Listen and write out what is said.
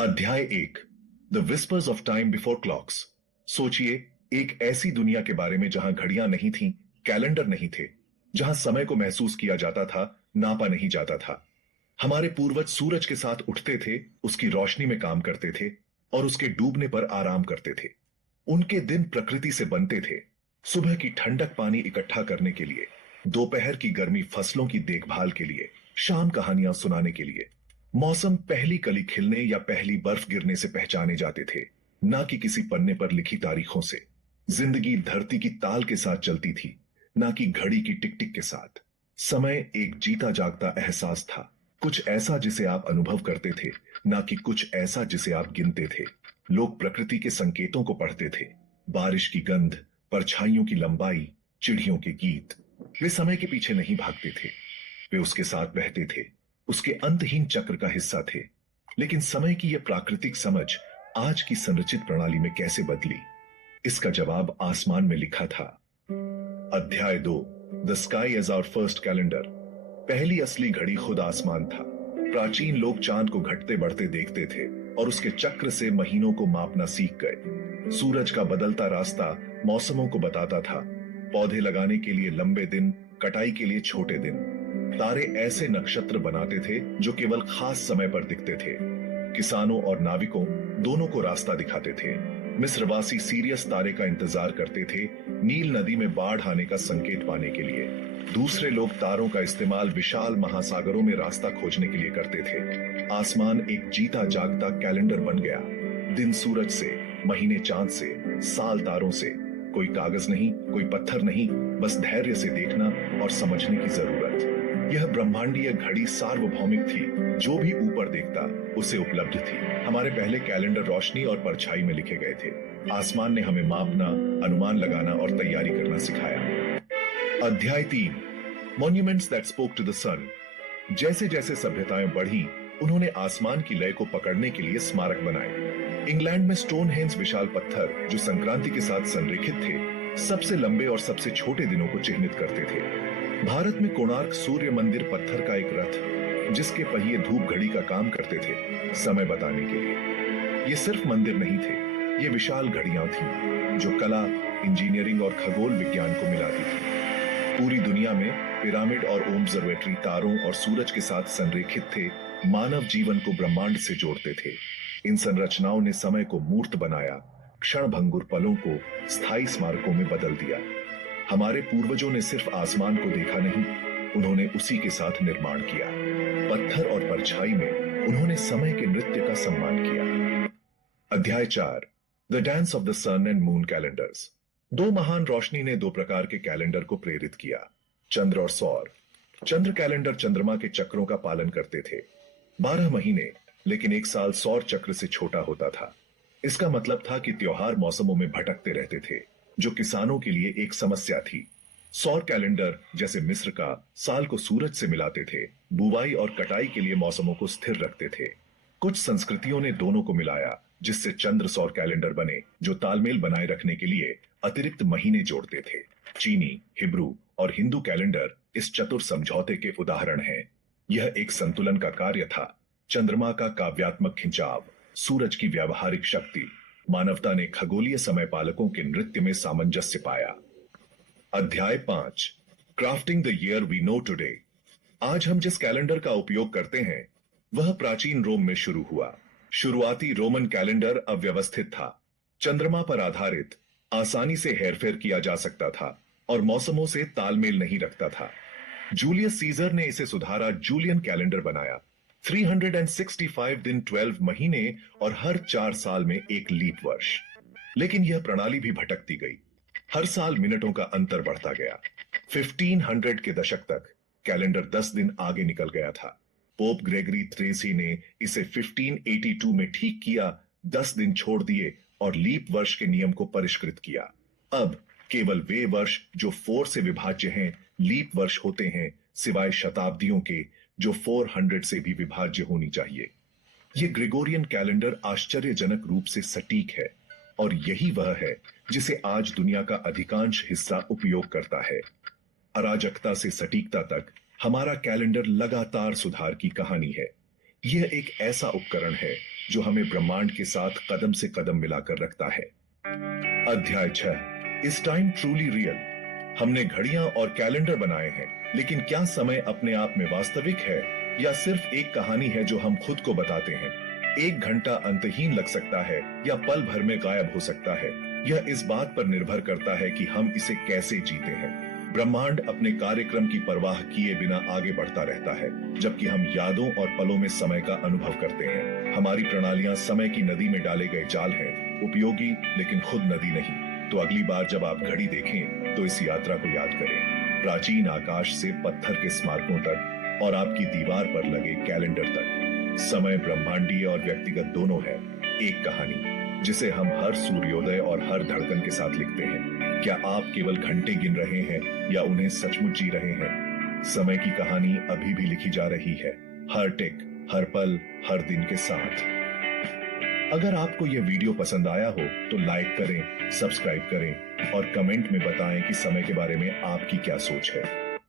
अध्याय 1 the whispers of time before clocks. सोचिए, एक ऐसी दुनिया के बारे में जहां घड़ियां नहीं थीं, कैलेंडर नहीं थे, जहां समय को महसूस किया जाता था, नापा नहीं जाता था। हमारे पूर्वज सूरज के साथ उठते थे, उसकी रोशनी में काम करते थे और उसके डूबने पर आराम करते थे। उनके दिन प्रकृति से बनते थे, सुबह की ठंडक पानी इकट्ठा करने के लिए, दोपहर की गर्मी फसलों की देखभाल के लिए, शाम कहानियां सुनाने के लिए। मौसम पहली कली खिलने या पहली बर्फ गिरने से पहचाने जाते थे, ना कि किसी पन्ने पर लिखी तारीखों से। जिंदगी धरती की ताल के साथ चलती थी, ना कि घड़ी की टिक टिक के साथ। समय एक जीता जागता एहसास था, कुछ ऐसा जिसे आप अनुभव करते थे, ना कि कुछ ऐसा जिसे आप गिनते थे। लोग प्रकृति के संकेतों को पढ़ते थे, बारिश की गंध, परछाइयों की लंबाई, चिड़ियों के गीत। वे समय के पीछे नहीं भागते थे, वे उसके साथ बहते थे, उसके अंतहीन चक्र का हिस्सा थे। लेकिन समय की यह प्राकृतिक समझ आज की संरचित प्रणाली में कैसे बदली? इसका जवाब आसमान में लिखा था। अध्याय 2 the sky as our first calendar. पहली असली घड़ी खुद आसमान था। प्राचीन लोग चांद को घटते बढ़ते देखते थे और उसके चक्र से महीनों को मापना सीख गए। सूरज का बदलता रास्ता मौसमों को बताता था। पौधे लगाने के लिए लंबे दिन, कटाई के लिए छोटे दिन। तारे ऐसे नक्षत्र बनाते थे जो केवल खास समय पर दिखते थे। किसानों और नाविकों दोनों को रास्ता दिखाते थे। मिस्रवासी सीरियस तारे का इंतजार करते थे, नील नदी में बाढ़ आने का संकेत पाने के लिए। दूसरे लोग तारों का इस्तेमाल विशाल महासागरों में रास्ता खोजने के लिए करते थे। आसमान एक जीता जागता कैलेंडर बन गया। दिन सूरज से, महीने चांद से, साल तारों से। कोई कागज नहीं, कोई पत्थर नहीं, बस धैर्य से देखना और समझने की जरूरत। यह ब्रह्मांडीय घड़ी सार्वभौमिक थी, जो भी ऊपर देखता उसे उपलब्ध थी। हमारे पहले कैलेंडर रोशनी और परछाई में लिखे गए थे। आसमान ने हमें मापना, अनुमान लगाना और तैयारी करना सिखाया। अध्याय 3 monuments that spoke to the sun. जैसे जैसे सभ्यताएं बढ़ी, उन्होंने आसमान की लय को पकड़ने के लिए स्मारक बनाए। इंग्लैंड में स्टोनहेंज विशाल पत्थर जो संक्रांति के साथ संरेखित थे, सबसे लंबे और सबसे छोटे दिनों को चिह्नित करते थे। भारत में कोणार्क सूर्य मंदिर पत्थर का एक रथ, जिसके पहिए धूप घड़ी का काम करते थे, समय बताने के लिए। ये सिर्फ मंदिर नहीं थे, ये विशाल घड़ियां थीं, जो कला, इंजीनियरिंग और खगोल विज्ञान को मिलाती थी। पूरी दुनिया में पिरामिड और ऑब्जर्वेटरी तारों और सूरज के साथ संरेखित थे, मानव जीवन को ब्रह्मांड से जोड़ते थे। इन संरचनाओं ने समय को मूर्त बनाया, क्षणभंगुर पलों को स्थायी स्मारकों में बदल दिया। हमारे पूर्वजों ने सिर्फ आसमान को देखा नहीं, उन्होंने उसी के साथ निर्माण किया। पत्थर और परछाई में उन्होंने समय के नृत्य का सम्मान किया। अध्याय 4 the dance of the sun and moon calendars. दो महान रोशनी ने दो प्रकार के कैलेंडर को प्रेरित किया, चंद्र और सौर। चंद्र कैलेंडर चंद्रमा के चक्रों का पालन करते थे, 12 महीने, लेकिन एक साल सौर चक्र से छोटा होता था। इसका मतलब था कि त्योहार मौसमों में भटकते रहते थे, जो किसानों के लिए एक समस्या थी। सौर कैलेंडर, जैसे मिस्र का, साल को सूरज से मिलाते थे, बुवाई और कटाई के लिए मौसमों को स्थिर रखते थे। कुछ संस्कृतियों ने दोनों को मिलाया, जिससे चंद्र सौर कैलेंडर बने, जो तालमेल बनाए रखने के लिए अतिरिक्त महीने जोड़ते थे। चीनी, हिब्रू और हिंदू कैलेंडर इस चतुर समझौते के उदाहरण हैं। यह एक संतुलन का कार्य था। चंद्रमा का काव्यात्मक खिंचाव, सूरज की व्यावहारिक शक्ति। मानवता ने खगोलीय समय पालकों के नृत्य में सामंजस्य पाया। अध्याय 5 crafting the year we know today. आज हम जिस कैलेंडर का उपयोग करते हैं, वह प्राचीन रोम में शुरू हुआ। शुरुआती रोमन कैलेंडर अव्यवस्थित था, चंद्रमा पर आधारित, आसानी से हेरफेर किया जा सकता था और मौसमों से तालमेल नहीं रखता था। जूलियस सीजर ने इसे सुधारा, जूलियन कैलेंडर बनाया। 365 दिन, 12 महीने और हर 4 साल में एक लीप वर्ष। लेकिन यह प्रणाली भी भटकती गई। हर साल मिनटों का अंतर बढ़ता गया। 1500 के दशक तक कैलेंडर 10 दिन आगे निकल गया था। पोप ग्रेगरी त्रेसी ने इसे 1582 में ठीक किया, 10 दिन छोड़ दिए और लीप वर्ष के नियम को परिष्कृत किया। अब केवल वे वर्ष जो 4 से विभाज्य हैं, लीप वर्ष होते हैं, सिवाय शताब्दियों के, जो 400 से भी विभाज्य होनी चाहिए। यह ग्रेगोरियन कैलेंडर आश्चर्यजनक रूप से सटीक है, और यही वह है जिसे आज दुनिया का अधिकांश हिस्सा उपयोग करता है। अराजकता से सटीकता तक हमारा कैलेंडर लगातार सुधार की कहानी है। यह एक ऐसा उपकरण है जो हमें ब्रह्मांड के साथ कदम से कदम मिलाकर रखता है। अध्याय 6, इज टाइम ट्रूली रियल? हमने घड़ियां और कैलेंडर बनाए हैं, लेकिन क्या समय अपने आप में वास्तविक है या सिर्फ एक कहानी है जो हम खुद को बताते हैं? एक घंटा अंतहीन लग सकता है या पल भर में गायब हो सकता है। यह इस बात पर निर्भर करता है कि हम इसे कैसे जीते हैं। ब्रह्मांड अपने कार्यक्रम की परवाह किए बिना आगे बढ़ता रहता है, जबकि हम यादों और पलों में समय का अनुभव करते हैं। हमारी प्रणालियां समय की नदी में डाले गए जाल हैं, उपयोगी लेकिन खुद नदी नहीं। तो अगली बार जब आप घड़ी देखें तो इस यात्रा को याद करें, प्राचीन आकाश से पत्थर के स्मारकों तक और आपकी दीवार पर लगे कैलेंडर तक। समय ब्रह्मांडीय और व्यक्तिगत दोनों है, एक कहानी जिसे हम हर सूर्योदय और हर धड़कन के साथ लिखते हैं। क्या आप केवल घंटे गिन रहे हैं या उन्हें सचमुच जी रहे हैं? समय की कहानी अभी भी लिखी जा रही है, हर टिक, हर पल, हर दिन के साथ। अगर आपको यह वीडियो पसंद आया हो तो लाइक करें, सब्सक्राइब करें और कमेंट में बताएं कि समय के बारे में आपकी क्या सोच है।